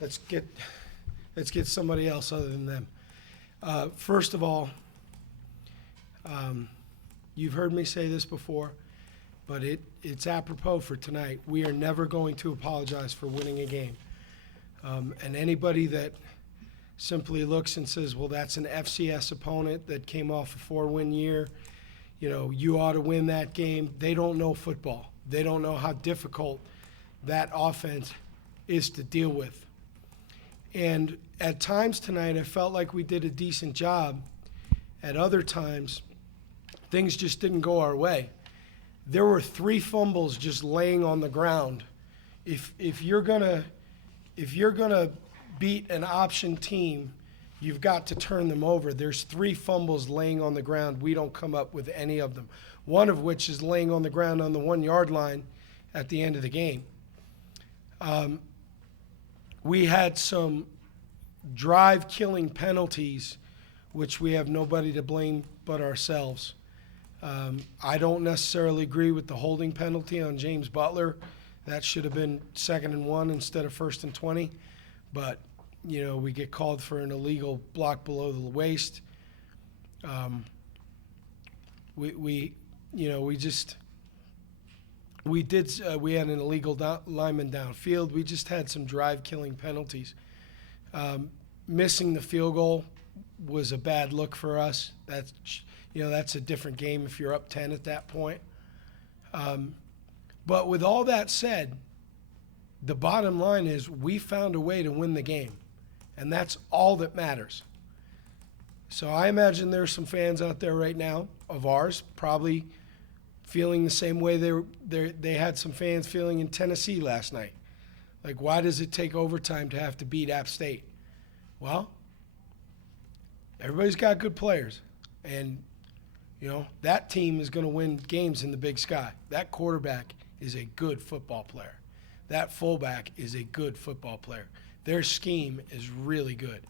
let's get somebody else other than them. First of all, you've heard me say this before, but it's apropos for tonight. We are never going to apologize for winning a game. And anybody that simply looks and says, well, that's an FCS opponent that came off a 4-win year, you ought to win that game. They don't know football. They don't know how difficult that offense is to deal with. And at times tonight, I felt like we did a decent job. At other times, things just didn't go our way. There were 3 fumbles just laying on the ground. If you're gonna beat an option team, you've got to turn them over. There's 3 fumbles laying on the ground. We don't come up with any of them. One of which is laying on the ground on the 1-yard line at the end of the game. We had some drive-killing penalties, which we have nobody to blame but ourselves. I don't necessarily agree with the holding penalty on James Butler. That should have been 2nd and 1 instead of 1st and 20. But, we get called for an illegal block below the waist. We had an illegal lineman downfield. We just had some drive-killing penalties. Missing the field goal was a bad look for us. That's a different game if you're up 10 at that point. But with all that said, the bottom line is we found a way to win the game, and that's all that matters. So I imagine there's some fans out there right now of ours probably feeling the same way they had some fans feeling in Tennessee last night. Like, why does it take overtime to have to beat App State? Well, everybody's got good players, and that team is going to win games in the Big Sky. That quarterback is a good football player. That fullback is a good football player. Their scheme is really good.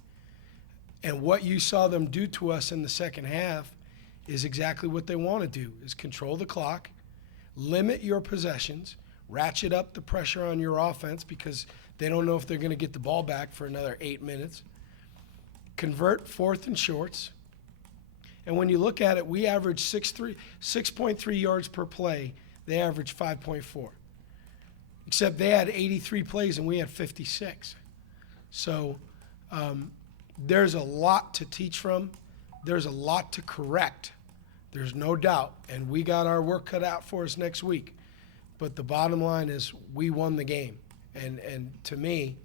And what you saw them do to us in the second half is exactly what they want to do, is control the clock, limit your possessions, ratchet up the pressure on your offense because they don't know if they're going to get the ball back for another 8 minutes, convert 4th and shorts. And when you look at it, we average 6.3 yards per play. They average 5.4. Except they had 83 plays and we had 56. So there's a lot to teach from. There's a lot to correct. There's no doubt. And we got our work cut out for us next week. But the bottom line is we won the game. And to me,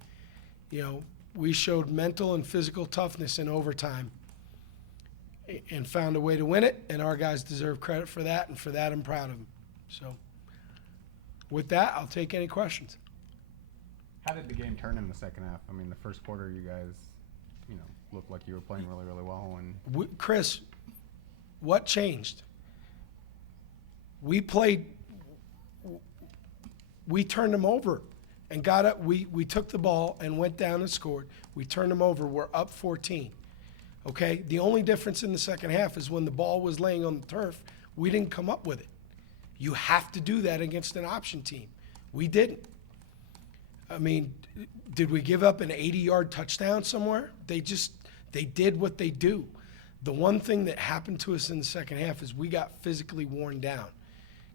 we showed mental and physical toughness in overtime and found a way to win it, and our guys deserve credit for that, and for that I'm proud of them. So with that, I'll take any questions. How did the game turn in the second half? I mean, the first quarter you guys, looked like you were playing really, really well. And Chris, what changed? We turned them over and got up. We took the ball and went down and scored. We turned them over. We're up 14. Okay? The only difference in the second half is when the ball was laying on the turf, we didn't come up with it. You have to do that against an option team. We didn't. I mean, did we give up an 80-yard touchdown somewhere? They did what they do. The one thing that happened to us in the second half is we got physically worn down.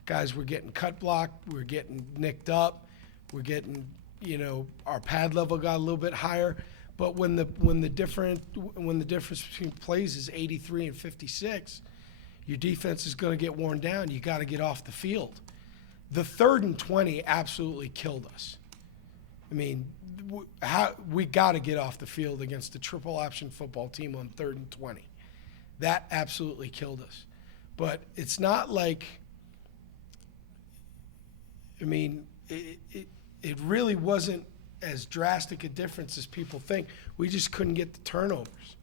Guys were getting cut blocked, we're getting nicked up, we're getting, our pad level got a little bit higher. But when the difference between plays is 83 and 56, your defense is going to get worn down. You got to get off the field. The 3rd and 20 absolutely killed us. I mean, we got to get off the field against a triple option football team on 3rd and 20. That absolutely killed us. But it's not like, it really wasn't as drastic a difference as people think. We just couldn't get the turnovers.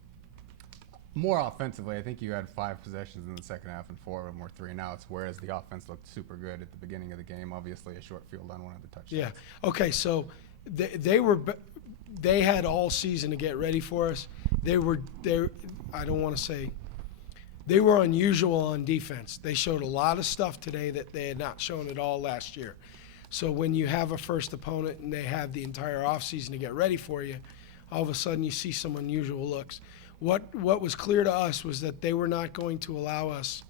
More offensively, I think you had 5 possessions in the second half and 4 of them were 3 and outs, whereas the offense looked super good at the beginning of the game. Obviously, a short field on one of the touchdowns. Yeah. Okay, so they had all season to get ready for us. They were unusual on defense. They showed a lot of stuff today that they had not shown at all last year. So when you have a first opponent and they have the entire offseason to get ready for you, all of a sudden you see some unusual looks. What was clear to us was that they were not going to allow us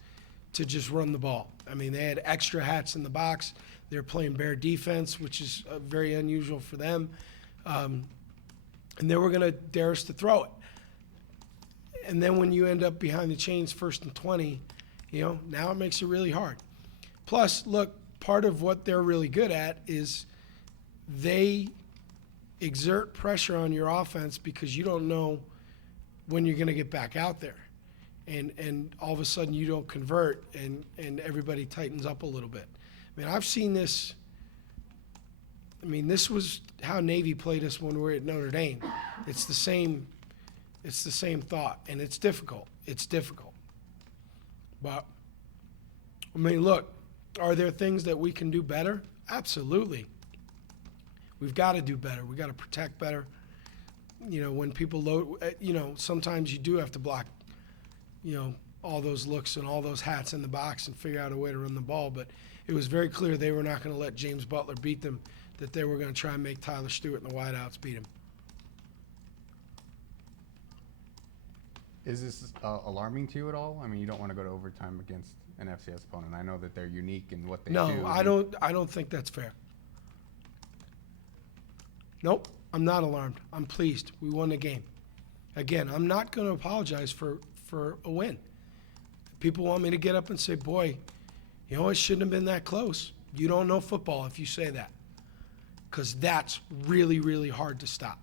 to just run the ball. I mean, they had extra hats in the box. They were playing bear defense, which is very unusual for them. And they were going to dare us to throw it. And then when you end up behind the chains 1st and 20, now it makes it really hard. Plus, look, part of what they're really good at is they exert pressure on your offense because you don't know when you're going to get back out there. And all of a sudden you don't convert and everybody tightens up a little bit. I mean, I've seen this. I mean, this was how Navy played us when we were at Notre Dame. It's the same thought, and it's difficult. It's difficult. But, I mean, look, are there things that we can do better? Absolutely. We've got to do better. We've got to protect better. When people load, sometimes you do have to block, all those looks and all those hats in the box and figure out a way to run the ball. But it was very clear they were not going to let James Butler beat them, that they were going to try and make Tyler Stewart and the wideouts beat him. Is this alarming to you at all? I mean, you don't want to go to overtime against an FCS opponent. I know that they're unique in what they do. No, I don't think that's fair. Nope, I'm not alarmed. I'm pleased. We won the game. Again, I'm not going to apologize for a win. People want me to get up and say, boy, it shouldn't have been that close. You don't know football if you say that, because that's really, really hard to stop.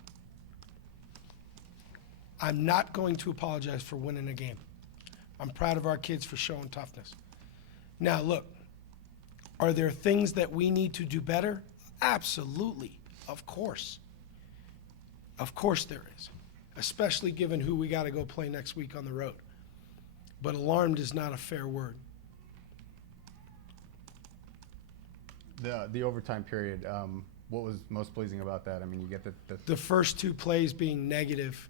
I'm not going to apologize for winning a game. I'm proud of our kids for showing toughness. Now, look, are there things that we need to do better? Absolutely. Of course. Of course there is, especially given who we got to go play next week on the road. But alarmed is not a fair word. The overtime period, what was most pleasing about that? I mean, you get the first two plays being negative.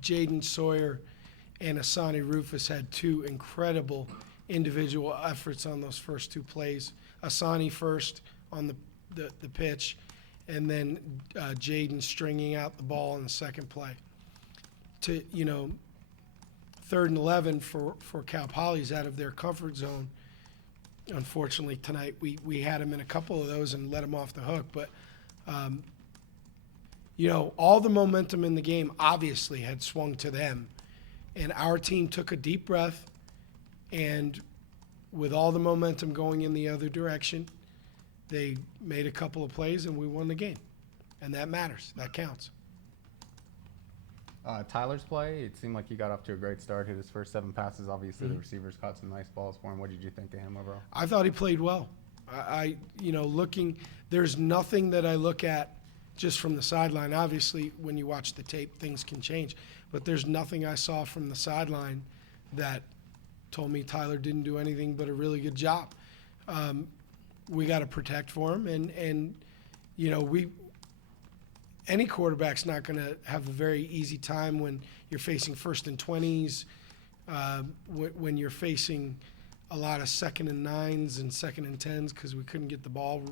Jaden Sawyer and Asani Rufus had two incredible individual efforts on those first two plays. Asani first on the pitch, and then Jaden stringing out the ball on the second play. To 3rd and 11 for Cal Poly's out of their comfort zone. Unfortunately, tonight we had him in a couple of those and let him off the hook. But, all the momentum in the game obviously had swung to them. And our team took a deep breath, and with all the momentum going in the other direction, they made a couple of plays and we won the game. And that matters. That counts. Tyler's play, it seemed like he got off to a great start, hit his first 7 passes. Obviously, the receivers caught some nice balls for him. What did you think of him overall? I thought he played well. There's nothing that I look at just from the sideline. Obviously, when you watch the tape, things can change. But there's nothing I saw from the sideline that told me Tyler didn't do anything but a really good job. We got to protect for him, and any quarterback's not going to have a very easy time when you're facing 1st and 20s, when you're facing a lot of 2nd and 9s and 2nd and 10s because we couldn't get the ball,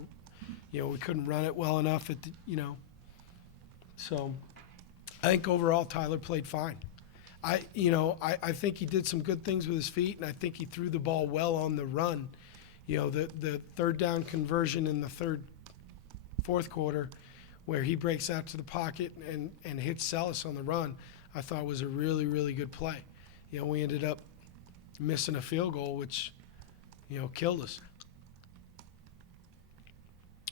we couldn't run it well enough So I think overall Tyler played fine. I think he did some good things with his feet, and I think he threw the ball well on the run. The 3rd down conversion in the fourth quarter, where he breaks out to the pocket and hits Sellis on the run, I thought was a really, really good play. We ended up missing a field goal, which, killed us.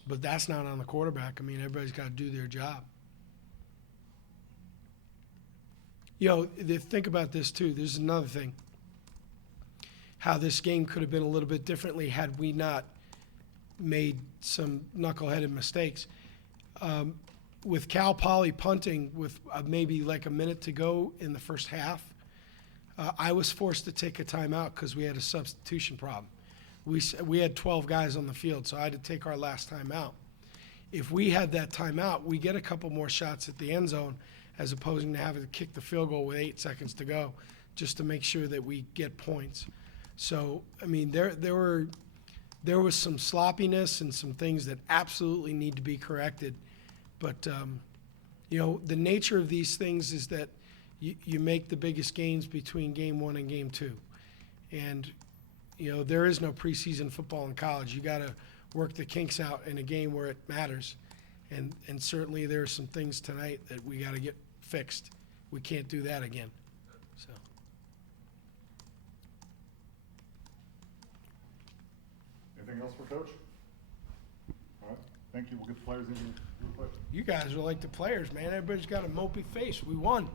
But that's not on the quarterback. I mean, everybody's got to do their job. Think about this, too. There's another thing. How this game could have been a little bit differently had we not made some knuckleheaded mistakes. With Cal Poly punting with maybe like a minute to go in the first half, I was forced to take a timeout because we had a substitution problem. We had 12 guys on the field, so I had to take our last timeout. If we had that timeout, we get a couple more shots at the end zone as opposed to having to kick the field goal with 8 seconds to go just to make sure that we get points. So, I mean, there were there was some sloppiness and some things that absolutely need to be corrected. But, the nature of these things is that you make the biggest gains between game 1 and game 2. And, there is no preseason football in college. You got to work the kinks out in a game where it matters. And certainly there are some things tonight that we got to get fixed. We can't do that again. So. Anything else for Coach? All right, thank you. We'll get the players in real quick. You guys are like the players, man. Everybody's got a mopey face. We won.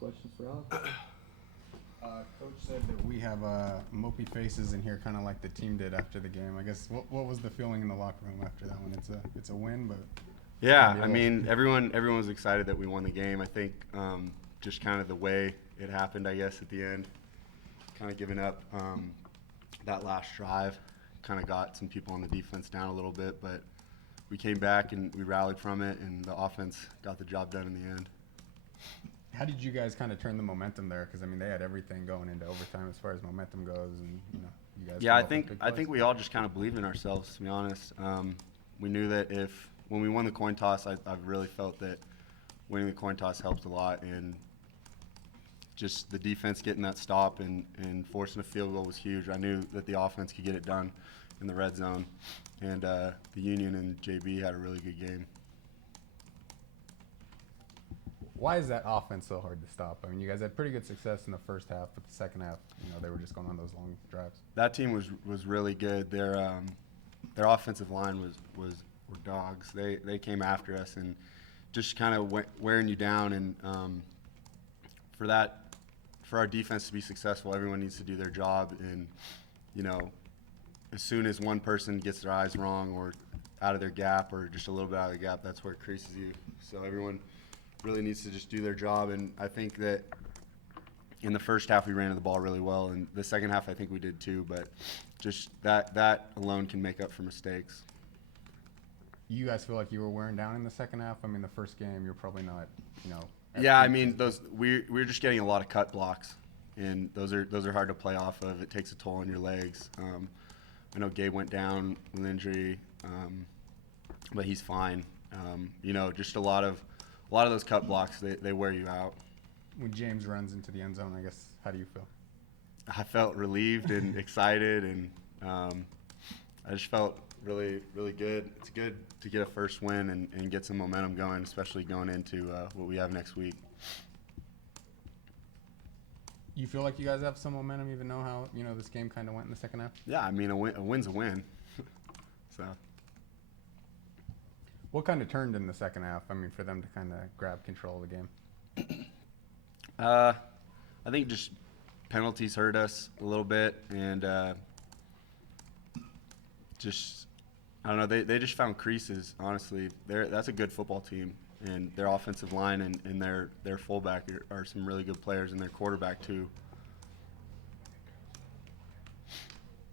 Questions for Alex? Coach said that we have mopey faces in here, kind of like the team did after the game. I guess what was the feeling in the locker room after that one? It's a win, but yeah, I mean everyone was excited that we won the game. I think just kind of the way it happened, I guess at the end, kind of giving up that last drive, kind of got some people on the defense down a little bit, but we came back and we rallied from it, and the offense got the job done in the end. How did you guys kind of turn the momentum there? Because I mean, they had everything going into overtime as far as momentum goes, and you guys. Yeah, I think we all just kind of believed in ourselves. To be honest, we knew that when we won the coin toss, I really felt that winning the coin toss helped a lot, and just the defense getting that stop and forcing a field goal was huge. I knew that the offense could get it done in the red zone, and the Union and JB had a really good game. Why is that offense so hard to stop? I mean, you guys had pretty good success in the first half, but the second half, they were just going on those long drives. That team was really good. Their offensive line were dogs. They came after us and just kind of wearing you down. And for our defense to be successful, everyone needs to do their job. And as soon as one person gets their eyes wrong or out of their gap or just a little bit out of the gap, that's where it creases you. So everyone really needs to just do their job, and I think that in the first half we ran the ball really well, and the second half I think we did too, but just that alone can make up for mistakes. You guys feel like you were wearing down in the second half? I mean, the first game you're probably not, Yeah, I mean we're just getting a lot of cut blocks, and those are hard to play off of. It takes a toll on your legs. I know Gabe went down with injury, but he's fine. Just a lot of those cut blocks they wear you out. When James runs into the end zone, I guess, how do you feel? I felt relieved and excited, and I just felt really, really good. It's good to get a first win and get some momentum going, especially going into what we have next week. You feel like you guys have some momentum, even though how this game kind of went in the second half? Yeah, I mean a win's a win. So. What kind of turned in the second half? I mean, for them to kind of grab control of the game. I think just penalties hurt us a little bit, and I don't know. They just found creases. Honestly, that's a good football team, and their offensive line and their fullback are some really good players, and their quarterback too.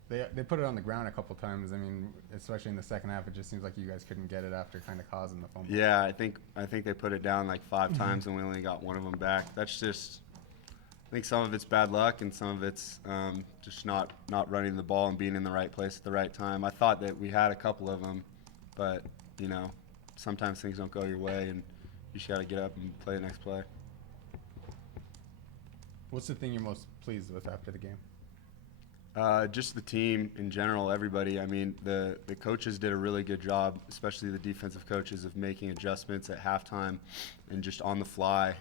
They put it on the ground a couple times. I mean, especially in the second half, it just seems like you guys couldn't get it after kind of causing the fumble. Yeah, I think they put it down like 5 times, and we only got one of them back. That's just. I think some of it's bad luck, and some of it's just not running the ball and being in the right place at the right time. I thought that we had a couple of them, but sometimes things don't go your way, and you just got to get up and play the next play. What's the thing you're most pleased with after the game? Just the team in general, everybody. I mean, the coaches did a really good job, especially the defensive coaches, of making adjustments at halftime and just on the fly.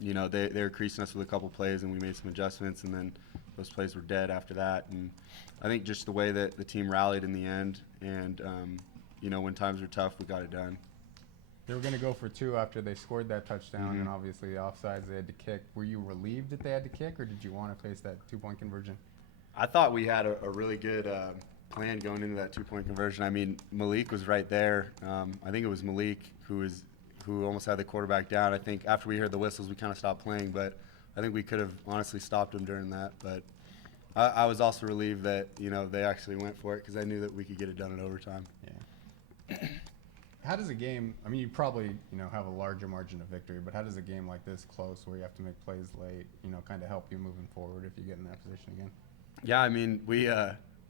They were creasing us with a couple plays, and we made some adjustments, and then those plays were dead after that. And I think just the way that the team rallied in the end, and when times were tough, we got it done. They were going to go for 2 after they scored that touchdown, and obviously the offsides they had to kick. Were you relieved that they had to kick, or did you want to face that 2-point conversion? I thought we had a really good plan going into that 2-point conversion. I mean, Malik was right there. I think it was Malik who almost had the quarterback down. I think after we heard the whistles, we kind of stopped playing, but I think we could have honestly stopped him during that. But I was also relieved that they actually went for it, because I knew that we could get it done in overtime. Yeah. How does a game, I mean, you probably, have a larger margin of victory, but how does a game like this close, where you have to make plays late, kind of help you moving forward if you get in that position again? Yeah, I mean, we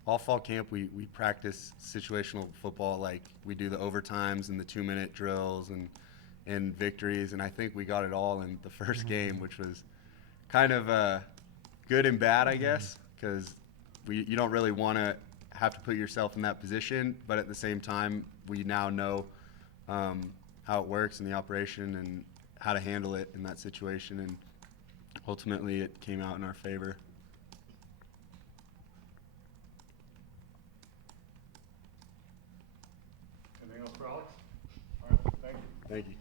all fall camp, we practice situational football, like we do the overtimes and the 2-minute drills and victories, and I think we got it all in the first game, which was kind of good and bad, I guess, because you don't really want to have to put yourself in that position, but at the same time, we now know how it works in the operation and how to handle it in that situation, and ultimately it came out in our favor. Anything else for Alex? All right, thank you. Thank you.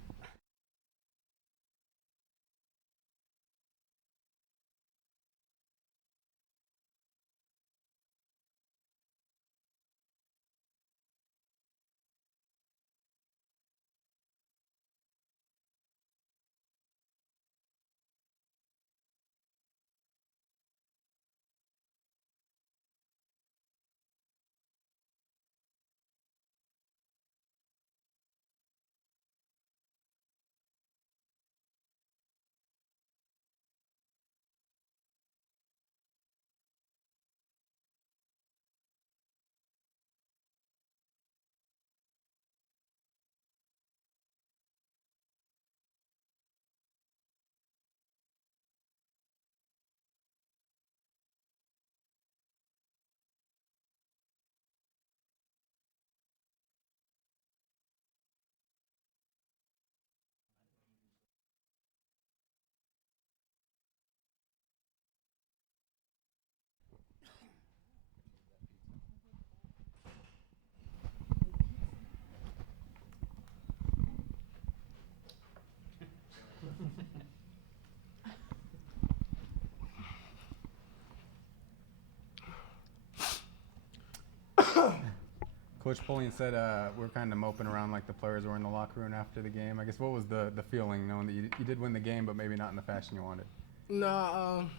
Coach Polian said we're kind of moping around like the players were in the locker room after the game. I guess what was the feeling knowing that you did win the game, but maybe not in the fashion you wanted? No,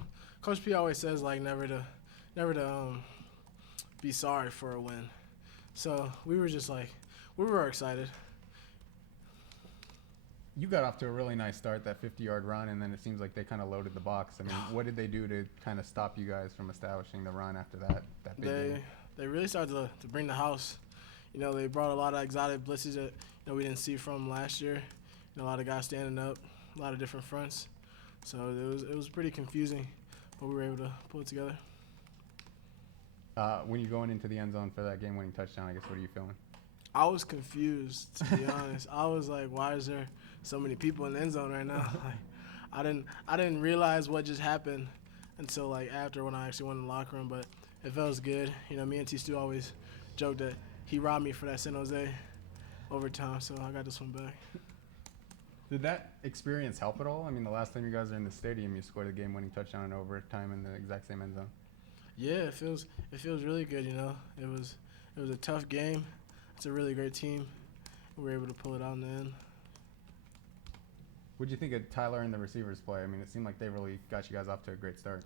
Coach P always says like never to be sorry for a win. So we were just like we were excited. You got off to a really nice start, that 50-yard run, and then it seems like they kind of loaded the box. I mean, what did they do to kind of stop you guys from establishing the run after that big game? They really started to bring the house. You know, they brought a lot of exotic blitzes that we didn't see from last year. You know, a lot of guys standing up, a lot of different fronts. So it was pretty confusing, but we were able to pull it together. When you're going into the end zone for that game-winning touchdown, I guess, what are you feeling? I was confused, to be honest. I was like, why is there so many people in the end zone right now? Like, I didn't realize what just happened until like after when I actually went in the locker room, but it felt good. You know, me and T. Stu always joked that he robbed me for that San Jose overtime, so I got this one back. Did that experience help at all? I mean, the last time you guys were in the stadium, you scored a game-winning touchdown in overtime in the exact same end zone. Yeah, it feels really good. You know, it was a tough game. It's a really great team. We were able to pull it out in the end. What do you think of Tyler and the receivers play? I mean, it seemed like they really got you guys off to a great start.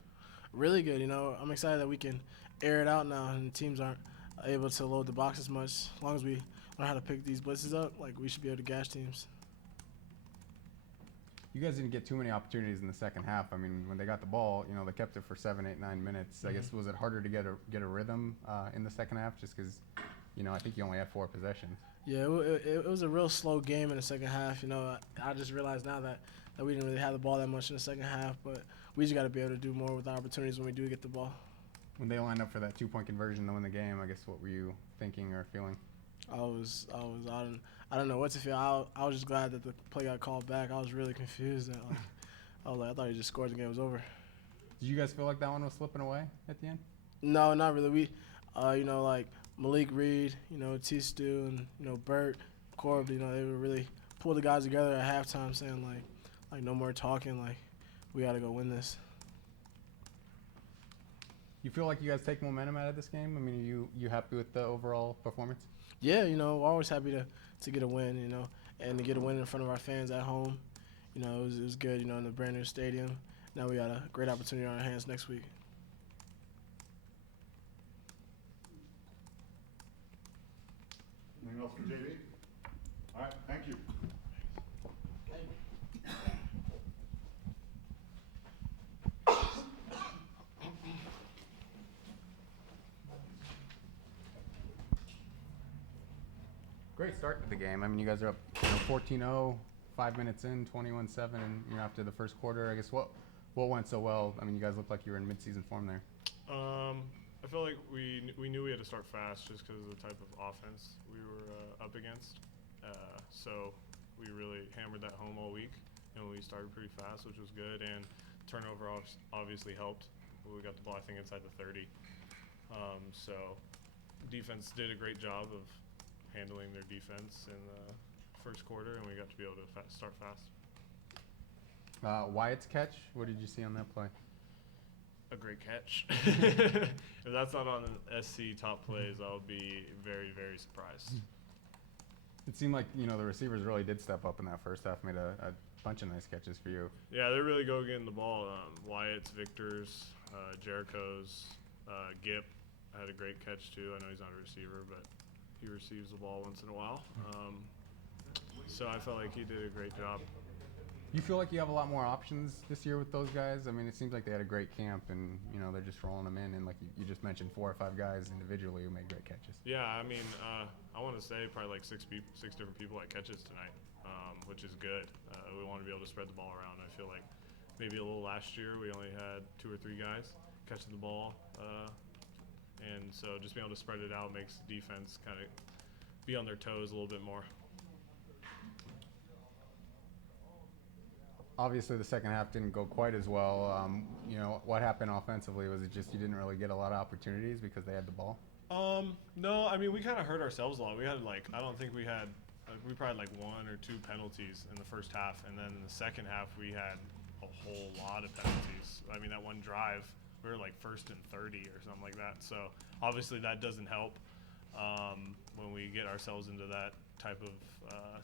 Really good. You know, I'm excited that we can air it out now, and teams aren't able to load the box as much. As long as we learn how to pick these blitzes up, like we should be able to gash teams. You guys didn't get too many opportunities in the second half. I mean, when they got the ball, you know, they kept it for 7, 8, 9 minutes. Mm-hmm. I guess, was it harder to get a rhythm in the second half just because, you know, I think you only had 4 possessions? Yeah, it was a real slow game in the second half. You know, I just realized now that we didn't really have the ball that much in the second half, but we just got to be able to do more with our opportunities when we do get the ball. When they lined up for that 2-point conversion to win the game, I guess, what were you thinking or feeling? I don't know what to feel. I was just glad that the play got called back. I was really confused. I thought he just scored and the game was over. Did you guys feel like that one was slipping away at the end? No, not really. We, you know, like Malik Reed, you know, T. Stu, and, you know, Bert, Corb, you know, they would really pull the guys together at halftime saying, like no more talking, like, we got to go win this. You feel like you guys take momentum out of this game? I mean, are you happy with the overall performance? Yeah, you know, we're always happy to get a win, you know, and to get a win in front of our fans at home. You know, it was good, you know, in the brand new stadium. Now we got a great opportunity on our hands next week. Anything else for JB? All right, thank you. Great start to the game. I mean, you guys are up 14-0, 5 minutes in, 21-7, and after the first quarter. I guess what went so well? I mean, you guys looked like you were in midseason form there. I feel like we knew we had to start fast just because of the type of offense we were up against. So we really hammered that home all week, and we started pretty fast, which was good. And turnover obviously helped. We got the ball, I think, inside the 30. So defense did a great job of handling their defense in the first quarter, and we got to be able to start fast. Wyatt's catch, what did you see on that play? A great catch. If that's not on SC top plays, I'll be very, very surprised. It seemed like, you know, the receivers really did step up in that first half, made a bunch of nice catches for you. Yeah, they really go getting the ball. Wyatt's, Victor's, Jericho's, Gip had a great catch too. I know he's not a receiver, but he receives the ball once in a while. So I felt like he did a great job. You feel like you have a lot more options this year with those guys? I mean, it seems like they had a great camp, and, you know, they're just rolling them in. And like you just mentioned, 4 or 5 guys individually who made great catches. Yeah, I mean, I want to say probably like 6 different people had catches tonight, which is good. We want to be able to spread the ball around. I feel like maybe a little last year we only had 2 or 3 guys catching the ball. And so just being able to spread it out makes the defense kind of be on their toes a little bit more. Obviously, the second half didn't go quite as well. You know, what happened offensively? Was it just you didn't really get a lot of opportunities because they had the ball? No, I mean, we kind of hurt ourselves a lot. We had I don't think we had, we probably had 1 or 2 penalties in the first half, and then in the second half we had a whole lot of penalties. I mean, that one drive, we were like 1st and 30 or something like that. So obviously that doesn't help when we get ourselves into that type of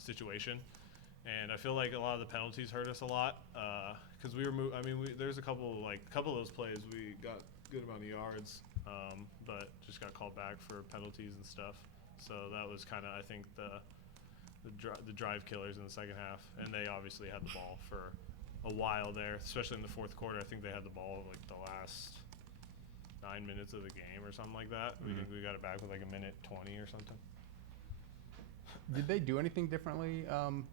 situation. And I feel like a lot of the penalties hurt us a lot because we were. There's a couple of those plays we got good amount of yards, but just got called back for penalties and stuff. So that was kind of, I think, the drive killers in the second half, and they obviously had the ball for a while there, especially in the fourth quarter. I think they had the ball like the last 9 minutes of the game or something like that. We got it back with like a minute 20 or something. Did they do anything differently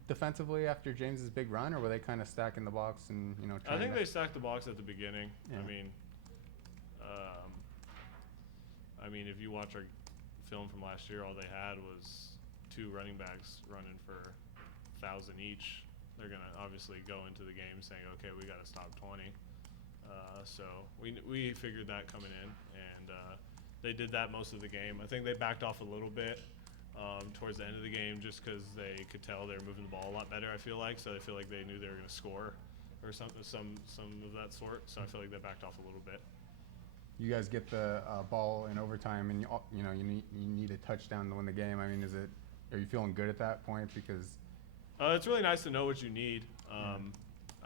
defensively after James's big run, or were they kind of stacking the box and I trying think to? they stacked the box at the beginning. Yeah. I mean, if you watch our film from last year, all they had was 2 running backs running for 1,000 each. They're gonna obviously go into the game saying, okay, we got to stop 20. So we figured that coming in, and they did that most of the game. I think they backed off a little bit towards the end of the game just because they could tell they were moving the ball a lot better. I feel like they feel like they knew they were going to score or some of that sort. So I feel like they backed off a little bit. You guys get the ball in overtime, and you need a touchdown to win the game. I mean, are you feeling good at that point? Because it's really nice to know what you need.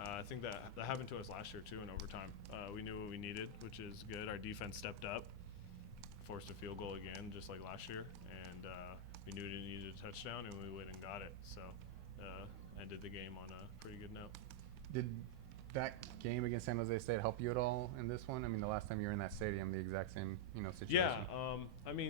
I think that happened to us last year too in overtime. We knew what we needed, which is good. Our defense stepped up, forced a field goal again, just like last year, and we knew we needed a touchdown, and we went and got it. So ended the game on a pretty good note. did that game against San Jose State help you at all in this one? I mean, the last time you were in that stadium, the exact same situation.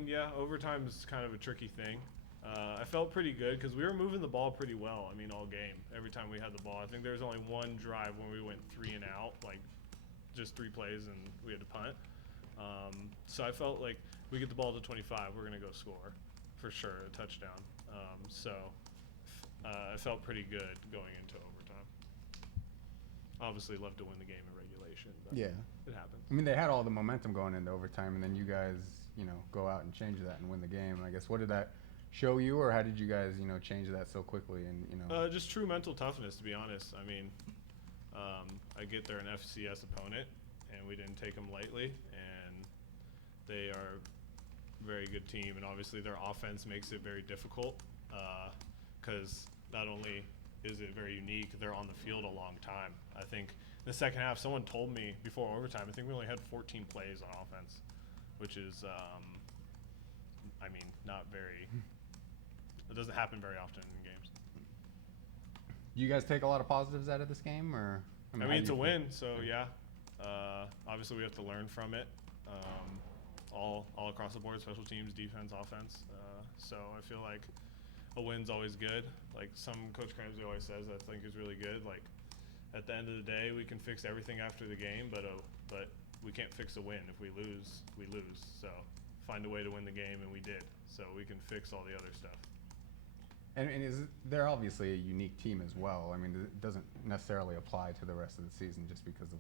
Yeah, overtime is kind of a tricky thing. I felt pretty good because we were moving the ball pretty well. I mean, all game, every time we had the ball. I think there was only one drive when we went 3 and out, like just 3 plays, and we had to punt. So I felt like we get the ball to 25, we're gonna go score for sure, a touchdown. I felt pretty good going into overtime. Obviously, love to win the game in regulation, but Yeah. it happens. I mean, they had all the momentum going into overtime, and then you guys, go out and change that and win the game. I guess, what did that show you, or how did you guys, change that so quickly? And Just true mental toughness, to be honest. I mean, I get they're an FCS opponent, and we didn't take them lightly, and they are a very good team, and obviously their offense makes it very difficult because not only is it very unique, they're on the field a long time. I think in the second half, someone told me before overtime, I think we only had 14 plays on offense, which is, not very, it doesn't happen very often in games. do you guys take a lot of positives out of this game, or? I how mean, do it's you a feel? win, so yeah. Obviously, we have to learn from it. All across the board, special teams, defense, offense. So I feel like a win's always good. Like Coach Cramsey always says, I think is really good. Like at the end of the day, we can fix everything after the game, but we can't fix a win. If we lose, we lose. So find a way to win the game, and we did. So we can fix all the other stuff. And they're obviously a unique team as well. I mean, it doesn't necessarily apply to the rest of the season just because of,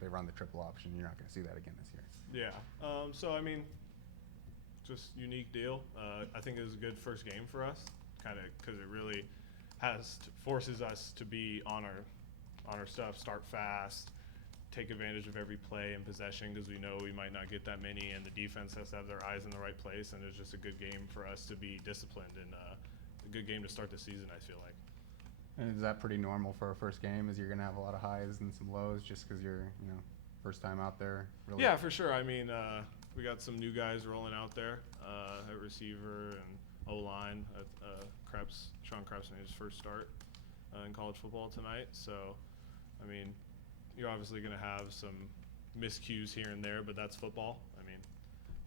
they run the triple option. You're not going to see that again this year. Yeah. So I mean, just unique deal. I think it was a good first game for us, kind of because it really forces us to be on our stuff, start fast, take advantage of every play and possession because we know we might not get that many, and the defense has to have their eyes in the right place. And it's just a good game for us to be disciplined and a good game to start the season, I feel like. And is that pretty normal for a first game? Is you're going to have a lot of highs and some lows just because you're, first time out there? Really? Yeah, for sure. I mean, we got some new guys rolling out there at receiver and O-line. Sean Krebs made his first start in college football tonight. So, I mean, you're obviously going to have some miscues here and there, but that's football. I mean,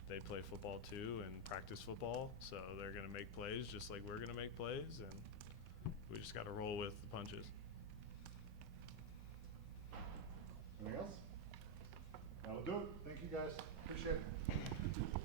they play football too and practice football, so they're going to make plays just like we're going to make plays, and we just got to roll with the punches. Anything else? That'll do it. Thank you, guys. Appreciate it.